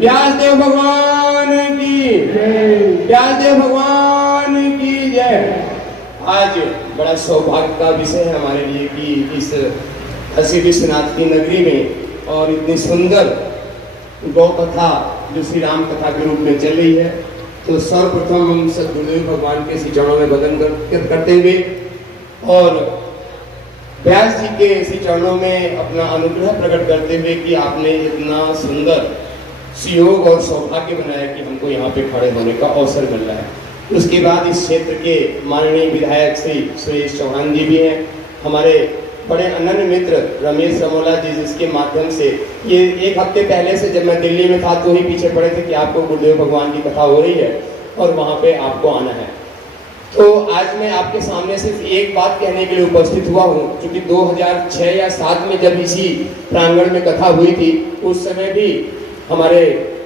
व्यासदेव भगवान की, व्यासदेव भगवान की जय। आज बड़ा सौभाग्य का विषय है हमारे लिए कि इस काशी विश्वनाथ की नगरी में और इतनी सुंदर गौ कथा जो श्री राम कथा के रूप में चल रही है, तो सर्वप्रथम हम सद्गुरुदेव भगवान के श्री चरणों में वंदन करते हुए और व्यास जी के श्री चरणों में अपना अनुग्रह प्रकट करते हुए कि आपने इतना सुंदर सुयोग और सौभाग्य बनाया कि हमको यहाँ पे खड़े होने का अवसर मिल रहा है। उसके बाद इस क्षेत्र के माननीय विधायक श्री सुरेश चौहान जी भी हैं, हमारे बड़े अनन्य मित्र रमेश रमोला जी, जिसके माध्यम से ये एक हफ्ते पहले से जब मैं दिल्ली में था तो ही पीछे पड़े थे कि आपको गुरुदेव भगवान की कथा हो रही है और वहाँ पे आपको आना है। तो आज मैं आपके सामने सिर्फ एक बात कहने के लिए उपस्थित हुआ हूँ, क्योंकि 2006 या 7 में जब इसी प्रांगण में कथा हुई थी, उस समय भी हमारे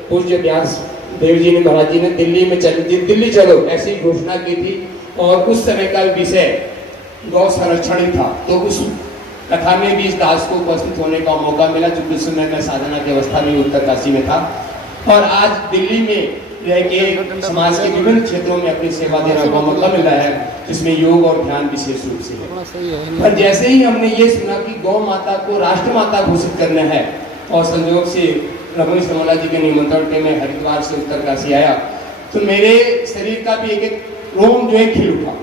पूज्य व्यास देव जी ने महाराज जी ने दिल्ली चलो ऐसी घोषणा की थी और उस समय का विषय गौ संरक्षण ही था। तो उस कथा में भी इस दास को उपस्थित होने का मौका मिला, चूंकि उस समय मैं साधना की अवस्था में उत्तर काशी में था और आज दिल्ली में रह के समाज के विभिन्न क्षेत्रों में अपनी सेवा देने का मौका मिल रहा है, जिसमें योग और ध्यान विशेष रूप से है। पर जैसे ही हमने ये सुना कि गौ माता को राष्ट्र माता घोषित करना है और संयोग से रमेश रमोला जी के निमंत्रण पे मैं हरिद्वार से उत्तर काशी आया, तो मेरे शरीर का भी एक रोम जो है खिल उठा,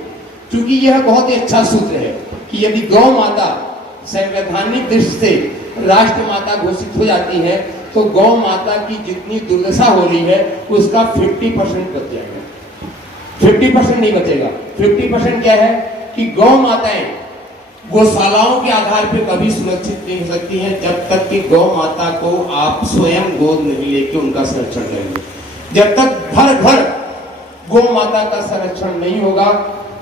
क्योंकि यह बहुत ही अच्छा सूत्र है कि यदि गौ माता संवैधानिक दृष्टि से राष्ट्र माता घोषित हो जाती है तो गौ माता की जितनी दुर्दशा हो रही है उसका 50% बच जाएगा। 50% नहीं बचेगा। 50% क्या है कि गौ माताएं गौशालाओं के आधार पर कभी सुरक्षित नहीं हो सकती हैं जब तक कि गौ माता को आप स्वयं गोद नहीं लेके उनका संरक्षण करेंगे। जब तक घर घर गौ माता का संरक्षण नहीं होगा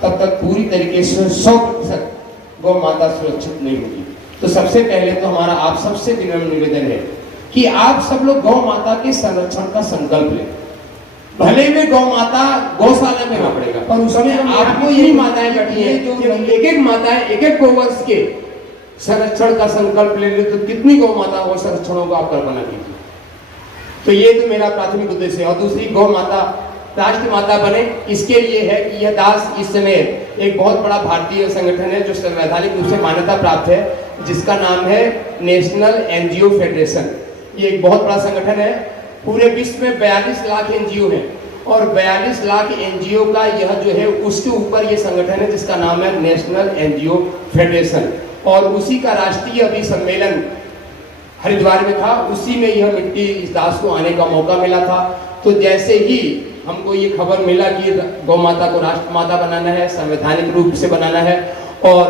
तब तक पूरी तरीके से 100% गौ माता सुरक्षित नहीं होगी। तो सबसे पहले तो हमारा आप सबसे विनम्र निवेदन है कि आप सब लोग गौ माता के संरक्षण का संकल्प लें। भले में गौ माता गौशाला में रहना पड़ेगा, पर उस समय आपको यही माताएं बैठी हैं जो एक माताएं एक गौवंश के संरक्षण का संकल्प ले ले, तो कितनी गौ माता और संरक्षणों को आप कल्पना कीजिए। तो ये तो मेरा प्राथमिक उद्देश्य है। और दूसरी, गौ माता राष्ट्र माता बने, इसके लिए है कि यह दास इस समय एक बहुत बड़ा भारतीय संगठन है जो संवैधानिक रूप से मान्यता प्राप्त है, जिसका नाम है नेशनल एनजीओ फेडरेशन। ये एक बहुत बड़ा संगठन है। पूरे विश्व में 42 लाख एनजीओ हैं और 42 लाख एनजीओ का यह जो है उसके ऊपर ये संगठन है जिसका नाम है नेशनल एनजीओ फेडरेशन। और उसी का राष्ट्रीय अभी सम्मेलन हरिद्वार में था, उसी में यह मिट्टी इस दास को आने का मौका मिला था। तो जैसे ही हमको ये खबर मिला कि गौ माता को राष्ट्र माता बनाना है, संवैधानिक रूप से बनाना है और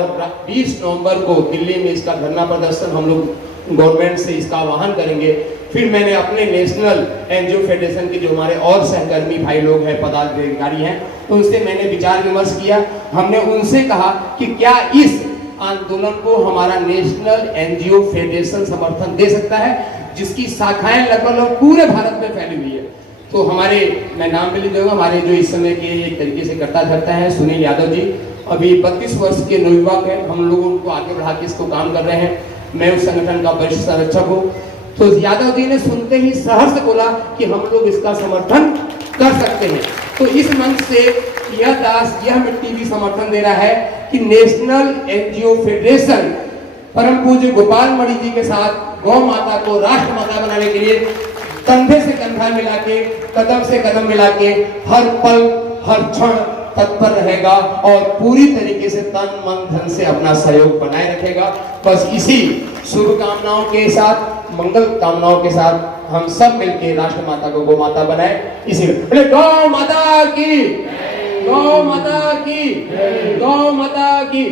20 नवंबर को दिल्ली में इसका धरना प्रदर्शन हम लोग गवर्नमेंट से इसका आह्वान करेंगे, फिर मैंने अपने नेशनल एनजीओ फेडरेशन के जो हमारे और सहकर्मी भाई लोग हैं, पदाधिकारी हैं, उनसे मैंने विचार विमर्श किया। हमने उनसे कहा कि क्या इस आंदोलन को हमारा नेशनल एनजीओ फेडरेशन समर्थन दे सकता है, जिसकी शाखाएं लगभग पूरे भारत में फैली हुई है। तो हमारे, मैं नाम भी ले दूंगा, हमारे जो इस समय के एक तरीके से करता धरता है सुनील यादव जी, अभी 32 वर्ष के नवयुवक हैं, हम लोग उनको आगे बढ़ा के इसको काम कर रहे हैं। मैं उस संगठन का वरिष्ठ संरक्षक हूँ। तो यादव जी ने सुनते ही सहर्ष बोला कि हम लोग इसका समर्थन कर सकते हैं। तो इस मंच से यह दास, यह मिट्टी भी समर्थन दे रहा है कि नेशनल एनजीओ फेडरेशन परम पूज्य गोपाल मणि जी के साथ गौ माता को राष्ट्र माता बनाने के लिए कंधे से कंधा मिला के, कदम से कदम मिला के हर पल हर क्षण तत्पर रहेगा और पूरी तरीके से तन मन धन से अपना सहयोग बनाए रखेगा। बस इसी शुभकामनाओं के साथ, मंगल कामनाओं के साथ हम सब मिलकर राष्ट्र माता को गौ माता बनाए। इसी गौ माता की, गौ माता की, गौ माता की।